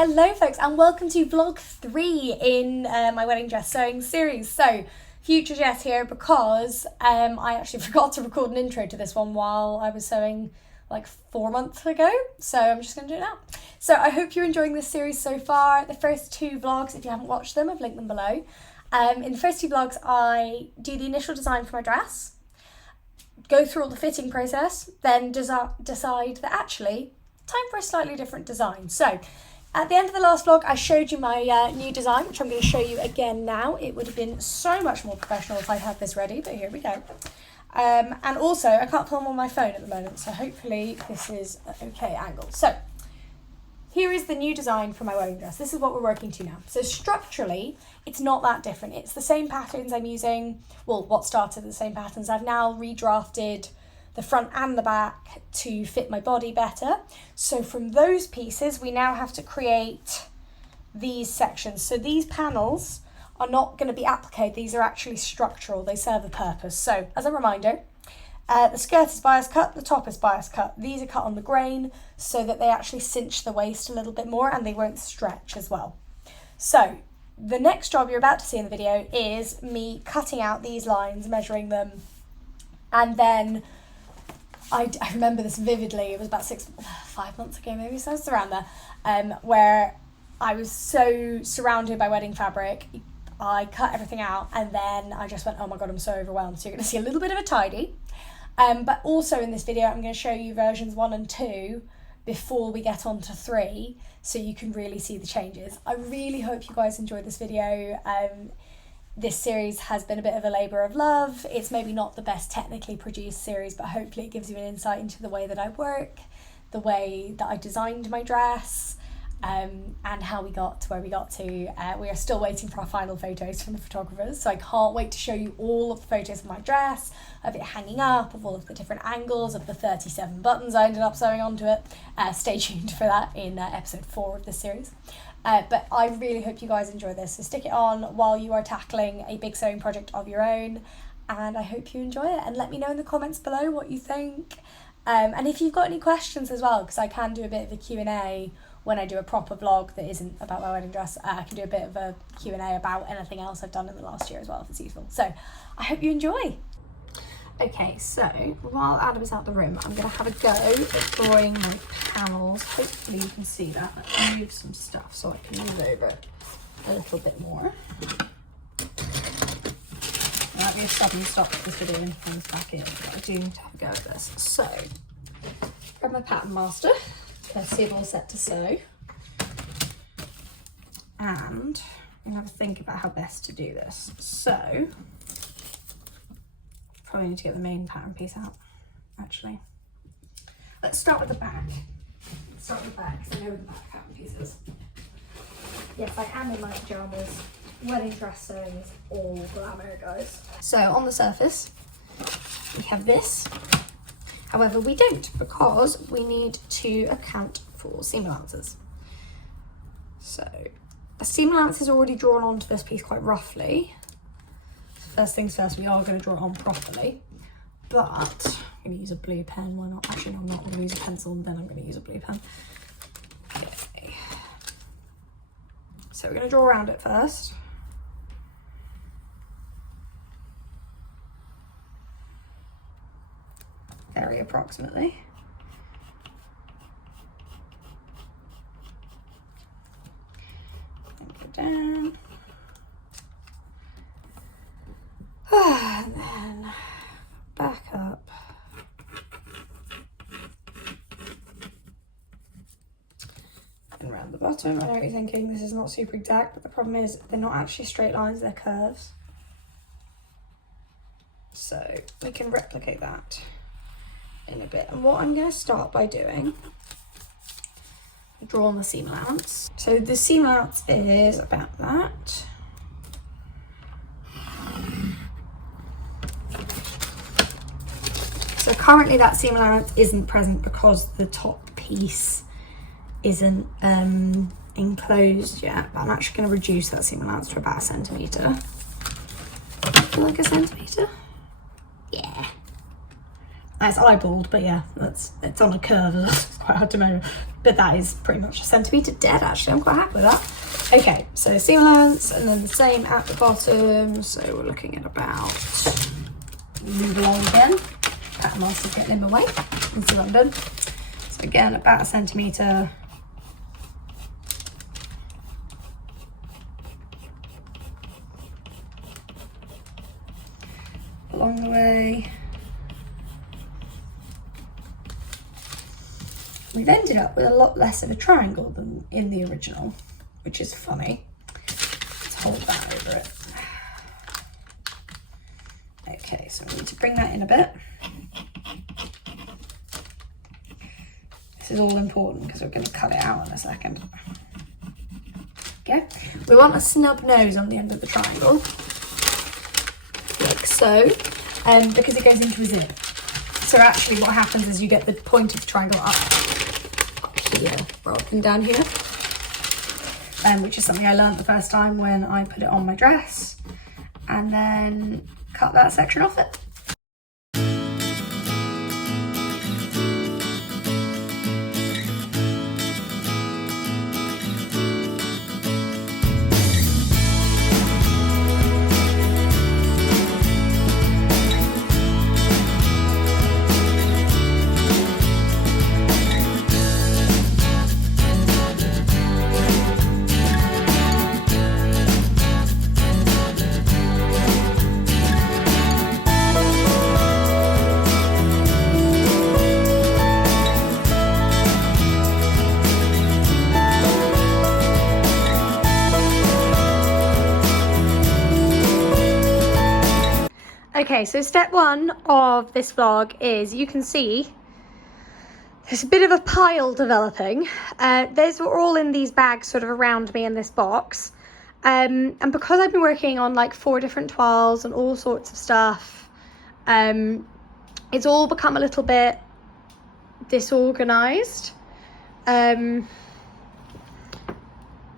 Hello folks and welcome to vlog 3 in my wedding dress sewing series. So future Jess here because I actually forgot to record an intro to this one while I was sewing like 4 months ago, so I'm just going to do it now. So I hope you're enjoying this series so far. The first 2 vlogs, if you haven't watched them, I've linked them below. In the first 2 vlogs I do the initial design for my dress, go through all the fitting process, then decide that actually time for a slightly different design. So at the end of the last vlog, I showed you my new design, which I'm going to show you again now. It would have been so much more professional if I had this ready, but here we go. And also, I can't film on my phone at the moment, so hopefully this is an okay angle. So here is the new design for my wedding dress. This is what we're working to now. So structurally, it's not that different. It's the same patterns I'm using. Well, what started the same patterns. I've now redrafted the front and the back to fit my body better. So from those pieces, we now have to create these sections. So these panels are not going to be appliqué, these are actually structural, they serve a purpose. So as a reminder, the skirt is bias cut, the top is bias cut. These are cut on the grain so that they actually cinch the waist a little bit more and they won't stretch as well. So the next job you're about to see in the video is me cutting out these lines, measuring them, and then I remember this vividly. It was about 5 months ago maybe, so it's around there, where I was so surrounded by wedding fabric. I cut everything out and then I just went, oh my god, I'm so overwhelmed. So you're going to see a little bit of a tidy, but also in this video I'm going to show you versions 1 and 2 before we get on to 3, so you can really see the changes. I really hope you guys enjoyed this video. This series has been a bit of a labour of love. It's maybe not the best technically produced series, but hopefully it gives you an insight into the way that I work, the way that I designed my dress, and how we got to where we got to. We are still waiting for our final photos from the photographers, so I can't wait to show you all of the photos of my dress, of it hanging up, of all of the different angles, of the 37 buttons I ended up sewing onto it. Stay tuned for that in episode 4 of this series. But I really hope you guys enjoy this, so stick it on while you are tackling a big sewing project of your own, and I hope you enjoy it, and let me know in the comments below what you think, and if you've got any questions as well, because I can do a bit of a Q&A when I do a proper vlog that isn't about my wedding dress. I can do a bit of a Q&A about anything else I've done in the last year as well if it's useful. So I hope you enjoy. Okay, so while Adam is out the room, I'm going to have a go at drawing my panels. Hopefully you can see that. I'll move some stuff so I can move over a little bit more. There might be a sudden stop to this video when he comes back in, but I do need to have a go at this. So, grab my pattern master. Let's see if I'm all set to sew. And I'm going to have a think about how best to do this. So, probably need to get the main pattern piece out, actually. Let's start with the back. Let's start with the back, because I know where the back pattern piece is. Yes, I am in my pyjamas. Wedding dress sewing is all glamour, guys. So on the surface, we have this. However, we don't, because we need to account for seam allowances. So a seam allowance is already drawn onto this piece quite roughly. First things first, we are going to draw it on properly, but I'm going to use a blue pen. Why not? Actually, no, I'm not going to use a pencil, and then I'm going to use a blue pen. Okay. So we're going to draw around it first. Very approximately. Go down. And then back up. And around the bottom. I know what you're thinking, this is not super exact, but the problem is they're not actually straight lines, they're curves. So we can replicate that in a bit. And what I'm going to start by doing, draw on the seam allowance. So the seam allowance is about that. So currently that seam allowance isn't present because the top piece isn't enclosed yet, but I'm actually going to reduce that seam allowance to about 1 centimetre. Like 1 centimetre? Yeah. It's eyeballed, but yeah, it's on a curve. It's quite hard to measure, but that is pretty much a centimetre dead actually. I'm quite happy with that. Okay, so seam allowance, and then the same at the bottom. So we're looking at about, move along again. Pattern master's getting in my way. Let's see what I'm done. So again, about a centimetre. Along the way. We've ended up with a lot less of a triangle than in the original, which is funny. Let's hold that over it. Okay, so we need to bring that in a bit. This is all important because we're going to cut it out in a second. Okay, we want a snub nose on the end of the triangle, like so, because it goes into a zip. So actually what happens is you get the point of the triangle up here rather than down here, which is something I learned the first time when I put it on my dress, and then cut that section off it. Okay, so step one of this vlog is, you can see there's a bit of a pile developing. Those were all in these bags sort of around me in this box. And because I've been working on like 4 different toiles and all sorts of stuff, it's all become a little bit disorganized.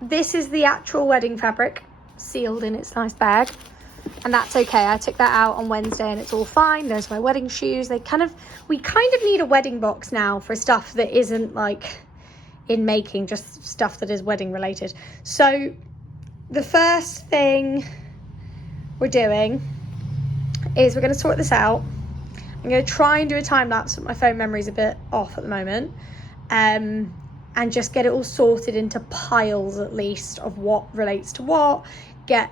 This is the actual wedding fabric sealed in its nice bag. And that's okay. I took that out on Wednesday and it's all fine. There's my wedding shoes. We kind of need a wedding box now for stuff that isn't like in making, just stuff that is wedding related. So the first thing we're doing is we're going to sort this out. I'm going to try and do a time lapse, but my phone memory's a bit off at the moment. And just get it all sorted into piles at least of what relates to what. Get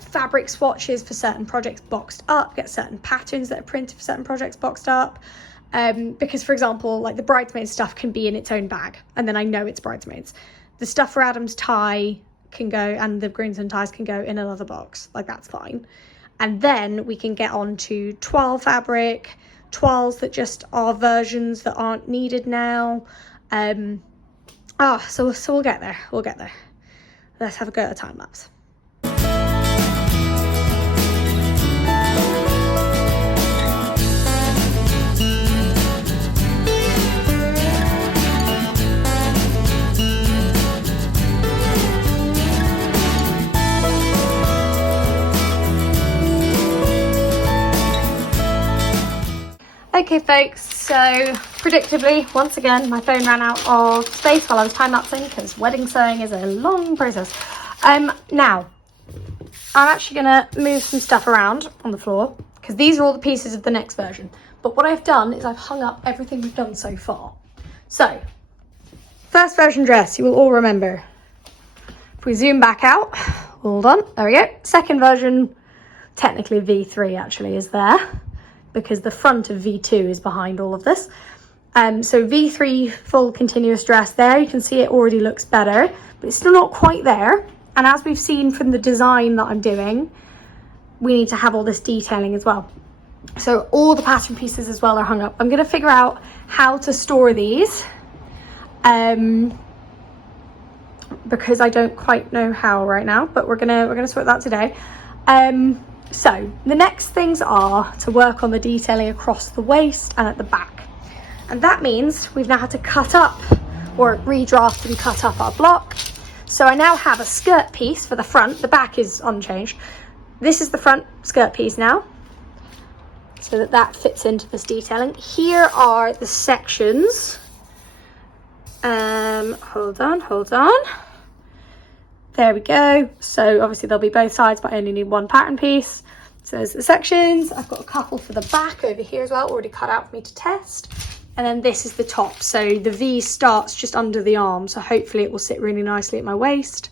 fabric swatches for certain projects boxed up, get certain patterns that are printed for certain projects boxed up, because for example, like the bridesmaids stuff can be in its own bag and then I know it's bridesmaids. The stuff for Adam's tie can go, and the groomsmen ties can go in another box, like that's fine. And then we can get on to toile fabric, toiles that just are versions that aren't needed now. So we'll get there, Let's have a go at a time lapse. Okay folks, so predictably, once again, my phone ran out of space while I was time-lapsing because wedding sewing is a long process. Now, I'm actually going to move some stuff around on the floor because these are all the pieces of the next version. But what I've done is I've hung up everything we've done so far. So, first version dress, you will all remember. If we zoom back out, hold on, there we go. Second version, technically V3 actually is there, because the front of V2 is behind all of this. So V3 full continuous dress there, you can see it already looks better, but it's still not quite there. And as we've seen from the design that I'm doing, we need to have all this detailing as well. So all the pattern pieces as well are hung up. I'm gonna figure out how to store these, because I don't quite know how right now, but we're gonna sort that today. So the next things are to work on the detailing across the waist and at the back. And that means we've now had to cut up or redraft and cut up our block. So I now have a skirt piece for the front. The back is unchanged. This is the front skirt piece now. so that that fits into this detailing. Here are the sections. Hold on. There we go. So obviously there'll be both sides, but I only need one pattern piece. So there's the sections. I've got a couple for the back over here as well, already cut out for me to test. And then this is the top. So the V starts just under the arm. So hopefully it will sit really nicely at my waist.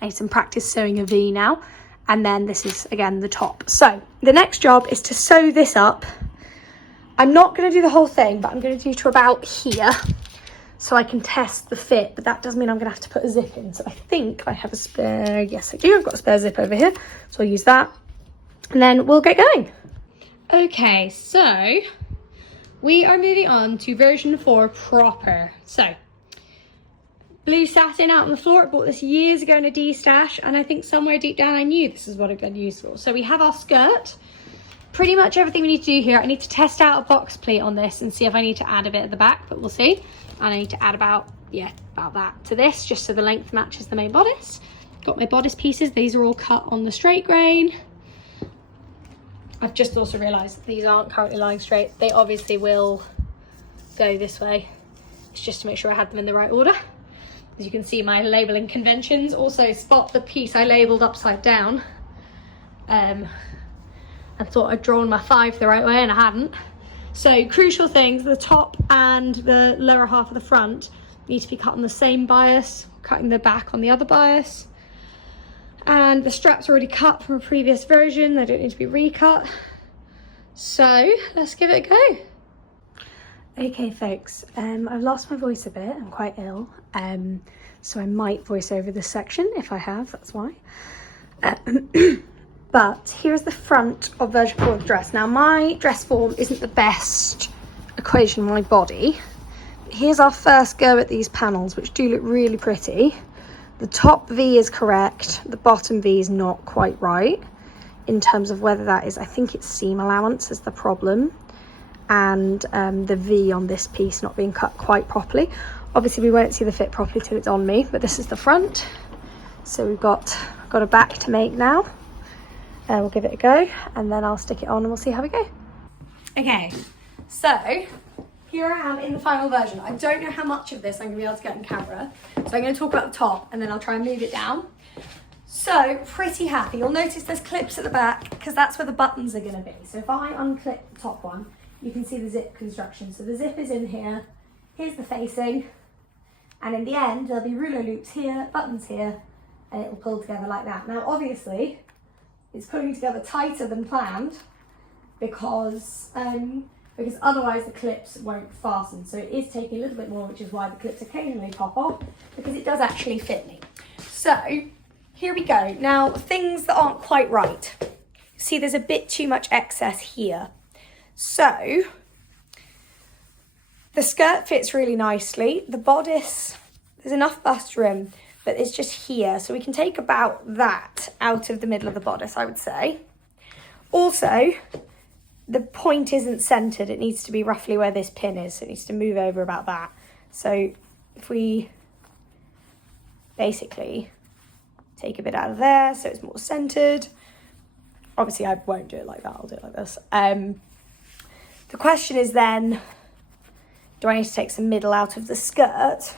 I need some practice sewing a V now. And then this is, again, the top. So the next job is to sew this up. I'm not going to do the whole thing, but I'm going to do to about here so I can test the fit. But that does mean I'm going to have to put a zip in. So I think I have a spare, yes I do, I've got a spare zip over here. So I'll use that. And then we'll get going. Okay, so we are moving on to version 4 proper. So blue satin out on the floor. I bought this years ago in a D-stash, and I think somewhere deep down I knew this is what it'd be useful. So we have our skirt. Pretty much everything we need to do here. I need to test out a box pleat on this and see if I need to add a bit at the back, but we'll see. And I need to add about that to this, just so the length matches the main bodice. Got my bodice pieces. These are all cut on the straight grain. I've just also realised that these aren't currently lying straight. They obviously will go this way. It's just to make sure I had them in the right order. As you can see, my labelling conventions. Also spot the piece I labelled upside down. I thought I'd drawn my 5 the right way and I hadn't. So crucial things, the top and the lower half of the front need to be cut on the same bias, cutting the back on the other bias. And the straps are already cut from a previous version. They don't need to be recut. So let's give it a go. Okay folks, I've lost my voice a bit. I'm quite ill. So I might voice over this section. If I have, that's why. But here's the front of version 4 of the dress. Now my dress form isn't the best equation of my body. Here's our first go at these panels, which do look really pretty. The top V is correct, the bottom V is not quite right in terms of whether that is, I think it's seam allowance is the problem, and the V on this piece not being cut quite properly. Obviously we won't see the fit properly till it's on me, but this is the front. So we've got a back to make now. We'll give it a go and then I'll stick it on and we'll see how we go. Okay, so here I am in the final version. I don't know how much of this I'm gonna be able to get on camera. So I'm gonna talk about the top and then I'll try and move it down. So pretty happy. You'll notice there's clips at the back because that's where the buttons are gonna be. So if I unclip the top one, you can see the zip construction. So the zip is in here, here's the facing, and in the end, there'll be ruler loops here, buttons here, and it will pull together like that. Now, obviously, it's pulling together tighter than planned because otherwise the clips won't fasten. So it is taking a little bit more, which is why the clips occasionally pop off, because it does actually fit me. So here we go. Now, things that aren't quite right. See, there's a bit too much excess here. So the skirt fits really nicely. The bodice, there's enough bust rim, but it's just here. So we can take about that out of the middle of the bodice, I would say. Also, the point isn't centered. It needs to be roughly where this pin is. So it needs to move over about that. So if we basically take a bit out of there so it's more centered. Obviously I won't do it like that, I'll do it like this. The question is then, do I need to take some middle out of the skirt?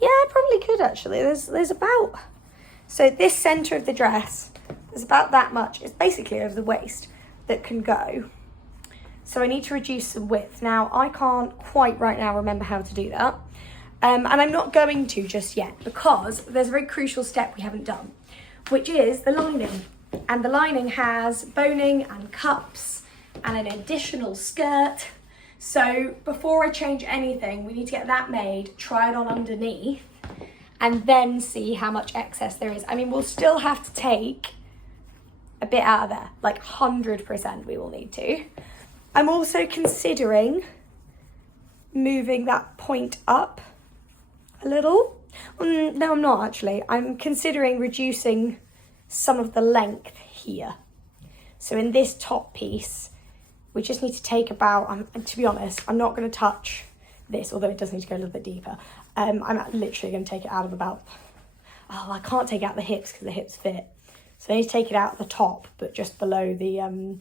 Yeah, I probably could actually. There's about, so this center of the dress, there's about that much, it's basically over the waist, that can go. So I need to reduce some width. Now, I can't quite right now remember how to do that. And I'm not going to just yet because there's a very crucial step we haven't done, which is the lining. And the lining has boning and cups and an additional skirt. So before I change anything, we need to get that made, try it on underneath, and then see how much excess there is. I mean, we'll still have to take a bit out of there, like 100% we will need to. I'm also considering moving that point up a little. No, I'm not actually. I'm considering reducing some of the length here. So in this top piece, we just need to take about, to be honest, I'm not going to touch this, although it does need to go a little bit deeper. I'm literally going to take it out of about, I can't take out the hips because the hips fit. So I need to take it out at the top, but just below the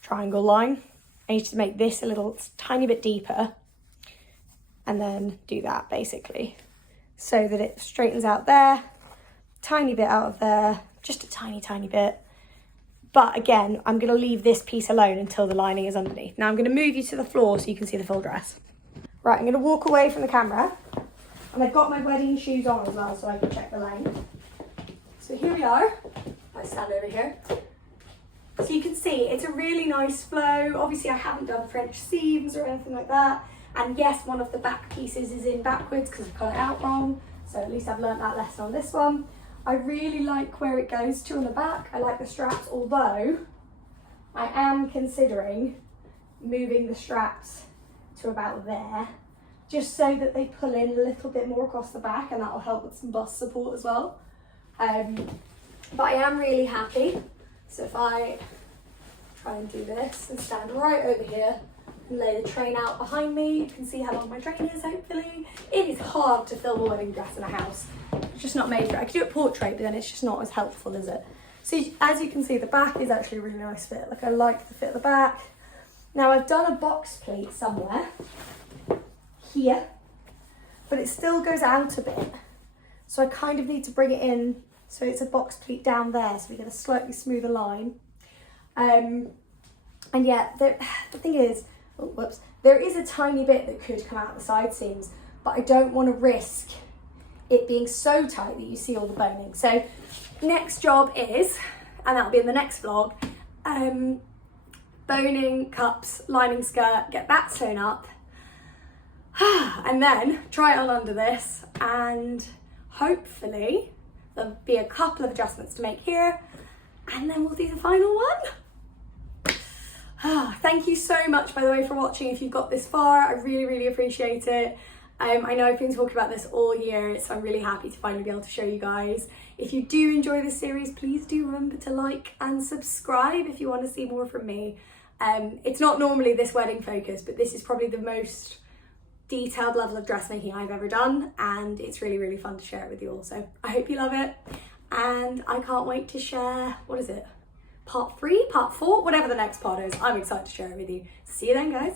triangle line. I need to make this a little tiny bit deeper and then do that basically so that it straightens out there, tiny bit out of there, just a tiny bit. But again, I'm going to leave this piece alone until the lining is underneath. Now I'm going to move you to the floor so you can see the full dress. Right, I'm going to walk away from the camera, and I've got my wedding shoes on as well so I can check the length. So here we are. I stand over here. So you can see it's a really nice flow. Obviously I haven't done French seams or anything like that. And yes, one of the back pieces is in backwards because I've cut it out wrong. So at least I've learnt that lesson on this one. I really like where it goes to on the back. I like the straps, although I am considering moving the straps to about there, just so that they pull in a little bit more across the back, and that will help with some bust support as well. But I am really happy. So if I try and do this and stand right over here and lay the train out behind me, you can see how long my train is, hopefully. It is hard to film a wedding dress in a house. It's just not made for it. I could do a portrait, but then it's just not as helpful, is it? So as you can see, the back is actually a really nice fit. Like, I like the fit of the back. Now I've done a box pleat somewhere here, but it still goes out a bit. So I kind of need to bring it in so it's a box pleat down there, so we get a slightly smoother line. And yeah, the thing is, oh, whoops, there is a tiny bit that could come out the side seams, but I don't want to risk it being so tight that you see all the boning. So next job is, and that'll be in the next vlog, boning, cups, lining skirt, get that sewn up, and then try it on under this, and hopefully there'll be a couple of adjustments to make here, and then we'll do the final one. Thank you so much, by the way, for watching. If you've got this far, I really appreciate it. I know I've been talking about this all year, so I'm really happy to finally be able to show you guys. If you do enjoy this series, please do remember to like and subscribe if you want to see more from me. It's not normally this wedding focus, but this is probably the most detailed level of dressmaking I've ever done, and it's really fun to share it with you all. So I hope you love it, and I can't wait to share, what is it, part 3, part 4, whatever the next part is. I'm excited to share it with you. See you then, guys.